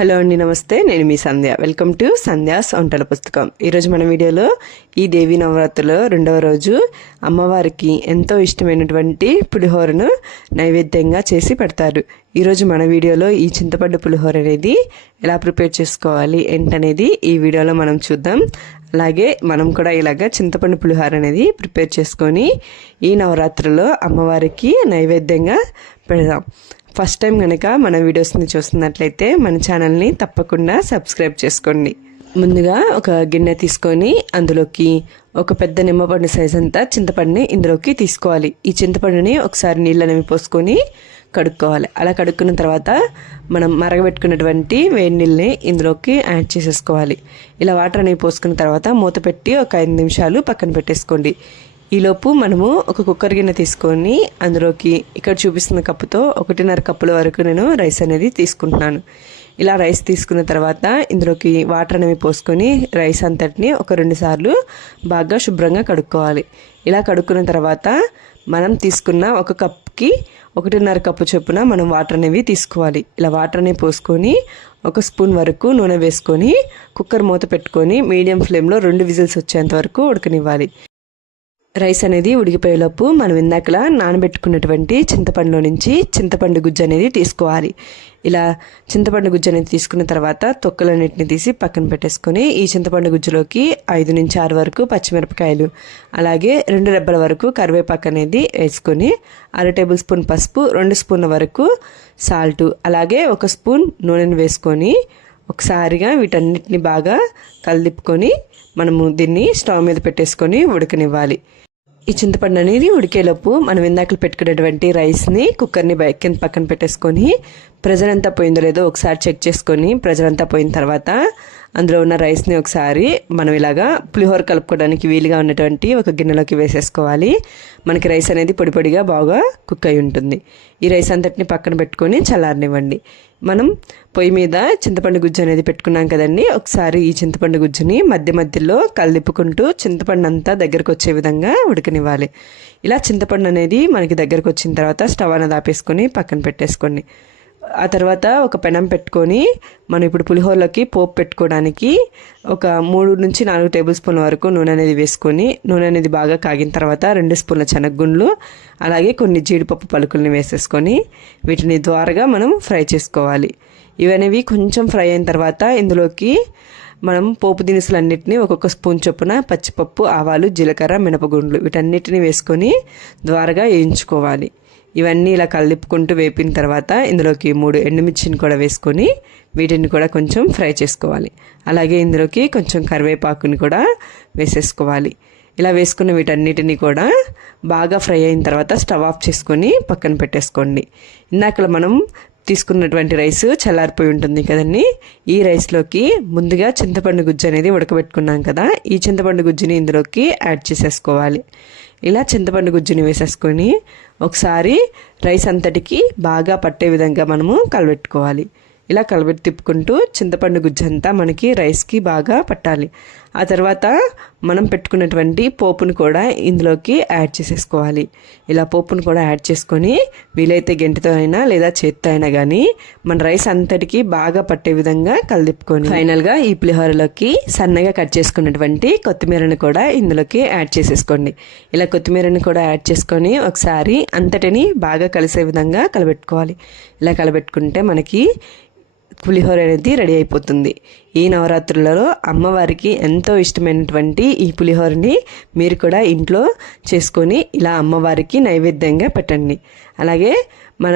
Hello అండి నమస్తే. నేను మీ సంధ్య. వెల్కమ్ టు సంధ్యాస్ వంటల పుస్తకం. ఈరోజు మన వీడియోలో ఈ దేవి నవరాత్రిలో రెండవ రోజు అమ్మవారికి ఎంతో ఇష్టమైనటువంటి పులిహోరను నైవేద్యంగా చేసి పెడతారు. ఈరోజు మన వీడియోలో ఈ చింతపండు పులిహోర అనేది ఎలా ప్రిపేర్ చేసుకోవాలి ఏంటనేది ఈ వీడియోలో మనం చూద్దాం. అలాగే మనం కూడా ఇలాగ చింతపండు పులిహోర అనేది ప్రిపేర్ చేసుకొని ఈ నవరాత్రిలో అమ్మవారికి నైవేద్యంగా పెడదాం. ఫస్ట్ టైం కనుక మన వీడియోస్ని చూస్తున్నట్లయితే మన ఛానల్ని తప్పకుండా సబ్స్క్రైబ్ చేసుకోండి. ముందుగా ఒక గిన్నె తీసుకొని అందులోకి ఒక పెద్ద నిమ్మపండు సైజ్ అంతా చింతపండుని ఇందులోకి తీసుకోవాలి. ఈ చింతపండుని ఒకసారి నీళ్ళనేవి పోసుకొని కడుక్కోవాలి. అలా కడుక్కున్న తర్వాత మనం మరగబెట్టుకున్నటువంటి వేడి నీళ్ళని ఇందులోకి యాడ్ చేసేసుకోవాలి. ఇలా వాటర్ అనేవి పోసుకున్న తర్వాత మూత పెట్టి ఒక ఐదు నిమిషాలు పక్కన పెట్టేసుకోండి. ఈలోపు మనము ఒక కుక్కర్ గిన్నె తీసుకొని అందులోకి ఇక్కడ చూపిస్తున్న కప్పుతో ఒకటిన్నర కప్పుల వరకు నేను రైస్ అనేది తీసుకుంటున్నాను. ఇలా రైస్ తీసుకున్న తర్వాత ఇందులోకి వాటర్ అనేవి పోసుకొని రైస్ అంతటిని ఒక రెండు సార్లు బాగా శుభ్రంగా కడుక్కోవాలి. ఇలా కడుక్కున్న తర్వాత మనం తీసుకున్న ఒక కప్ కప్కి ఒకటిన్నర కప్పు చొప్పున మనం వాటర్ అనేవి తీసుకోవాలి. ఇలా వాటర్ అనేవి పోసుకొని ఒక స్పూన్ వరకు నూనె వేసుకొని కుక్కర్ మూత పెట్టుకొని మీడియం ఫ్లేమ్లో రెండు విజిల్స్ వచ్చేంత వరకు ఉడకనివ్వాలి. రైస్ అనేది ఉడికిపోయేలోపు మనం ఇందాకలా నానబెట్టుకున్నటువంటి చింతపండులో నుంచి చింతపండు గుజ్జు అనేది తీసుకోవాలి. ఇలా చింతపండు గుజ్జు అనేది తీసుకున్న తర్వాత తొక్కలన్నింటిని తీసి పక్కన పెట్టేసుకొని ఈ చింతపండు గుజ్జులోకి ఐదు నుంచి ఆరు వరకు పచ్చిమిరపకాయలు అలాగే రెండు రెబ్బల వరకు కరివేపాకు అనేది వేసుకొని అర టేబుల్ స్పూన్ పసుపు రెండు స్పూన్ల వరకు సాల్ట్ అలాగే ఒక స్పూన్ నూనెను వేసుకొని ఒకసారిగా వీటన్నిటిని బాగా కలిదిప్పుకొని మనము దీన్ని స్టవ్ మీద పెట్టేసుకొని ఉడకనివ్వాలి. ఈ చింతపండు అనేది ఉడికేలోపు మనం ఇందాకలు పెట్టుకునేటువంటి రైస్ని కుక్కర్ని కింద పక్కన పెట్టేసుకొని ప్రెజర్ ఎంత పోయిందో లేదో ఒకసారి చెక్ చేసుకొని ప్రెజర్ అంతా పోయిన తర్వాత అందులో ఉన్న రైస్ని ఒకసారి మనం ఇలాగా పులిహోర కలుపుకోవడానికి వీలుగా ఉన్నటువంటి ఒక గిన్నెలోకి వేసేసుకోవాలి. మనకి రైస్ అనేది పొడి పొడిగా బాగా కుక్ అయి ఉంటుంది. ఈ రైస్ అంతటిని పక్కన పెట్టుకొని చల్లారనివ్వండి. మనం పొయ్యి మీద చింతపండు గుజ్జు అనేది పెట్టుకున్నాం కదండి. ఒకసారి ఈ చింతపండు గుజ్జుని మధ్య మధ్యలో కలిపుకుంటూ చింతపండు అంతా దగ్గరకు వచ్చే విధంగా ఉడకనివ్వాలి. ఇలా చింతపండు అనేది మనకి దగ్గరకు వచ్చిన తర్వాత స్టవ్ అనేది ఆపేసుకొని పక్కన పెట్టేసుకోండి. ఆ తర్వాత ఒక పెనం పెట్టుకొని మనం ఇప్పుడు పులిహోరలోకి పోపు పెట్టుకోవడానికి ఒక మూడు నుంచి నాలుగు టేబుల్ స్పూన్ల వరకు నూనె అనేది వేసుకొని నూనె అనేది బాగా కాగిన తర్వాత రెండు స్పూన్ల శనగగుండ్లు అలాగే కొన్ని జీడిపప్పు పలుకుల్ని వేసేసుకొని వీటిని ద్వారగా మనం ఫ్రై చేసుకోవాలి. ఇవనేవి కొంచెం ఫ్రై అయిన తర్వాత ఇందులోకి మనం పోపు దినుసులన్నింటినీ ఒక్కొక్క స్పూన్ చొప్పున పచ్చిపప్పు ఆవాలు జీలకర్ర మినపగుండ్లు వీటన్నిటిని వేసుకొని ద్వారగా వేయించుకోవాలి. ఇవన్నీ ఇలా కలుపుకుంటూ వేపిన తర్వాత ఇందులోకి మూడు ఎండుమిర్చిని కూడా వేసుకొని వీటిని కూడా కొంచెం ఫ్రై చేసుకోవాలి. అలాగే ఇందులోకి కొంచెం కరివేపాకుని కూడా వేసేసుకోవాలి. ఇలా వేసుకున్న వీటన్నిటిని కూడా బాగా ఫ్రై అయిన తర్వాత స్టవ్ ఆఫ్ చేసుకొని పక్కన పెట్టేసుకోండి. ఇందాక మనం తీసుకున్నటువంటి రైస్ చల్లారిపోయి ఉంటుంది కదండి. ఈ రైస్లోకి ముందుగా చింతపండు గుజ్జు అనేది ఉడకబెట్టుకున్నాం కదా. ఈ చింతపండు గుజ్జుని ఇందులోకి యాడ్ చేసేసుకోవాలి. ఇలా చింతపండు గుజ్జుని వేసేసుకొని ఒకసారి రైస్ అంతటికి బాగా పట్టే విధంగా మనము కలబెట్టుకోవాలి. ఇలా కలబెట్టి తిప్పుకుంటూ చింతపండు గుజ్జంతా మనకి రైస్కి బాగా పట్టాలి. ఆ తర్వాత మనం పెట్టుకున్నటువంటి పోపును కూడా ఇందులోకి యాడ్ చేసేసుకోవాలి. ఇలా పోపును కూడా యాడ్ చేసుకొని వీలైతే గెంటితో అయినా లేదా చేత్తో అయినా కానీ మన రైస్ అంతటికి బాగా పట్టే విధంగా కలిదిప్పుకొని ఫైనల్గా ఈ పులిహోరలోకి సన్నగా కట్ చేసుకున్నటువంటి కొత్తిమీరని కూడా ఇందులోకి యాడ్ చేసేసుకోండి. ఇలా కొత్తిమీరని కూడా యాడ్ చేసుకొని ఒకసారి అంతటిని బాగా కలిసే విధంగా కలబెట్టుకోవాలి. ఇలా కలబెట్టుకుంటే మనకి పులిహోర అనేది రెడీ అయిపోతుంది. ఈ నవరాత్రులలో అమ్మవారికి ఎంతో ఇష్టమైనటువంటి ఈ పులిహోరని మీరు కూడా ఇంట్లో చేసుకొని ఇలా అమ్మవారికి నైవేద్యంగా పెట్టండి. అలాగే మన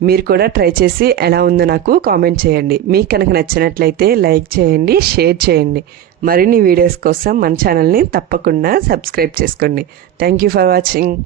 మీరు కూడా ట్రై చేసి ఎలా ఉందో నాకు కామెంట్ చేయండి. మీకు కనుక నచ్చినట్లయితే లైక్ చేయండి షేర్ చేయండి. మరిన్ని వీడియోస్ కోసం మన ఛానల్ని తప్పకుండా సబ్స్క్రైబ్ చేసుకోండి. Thank you for watching.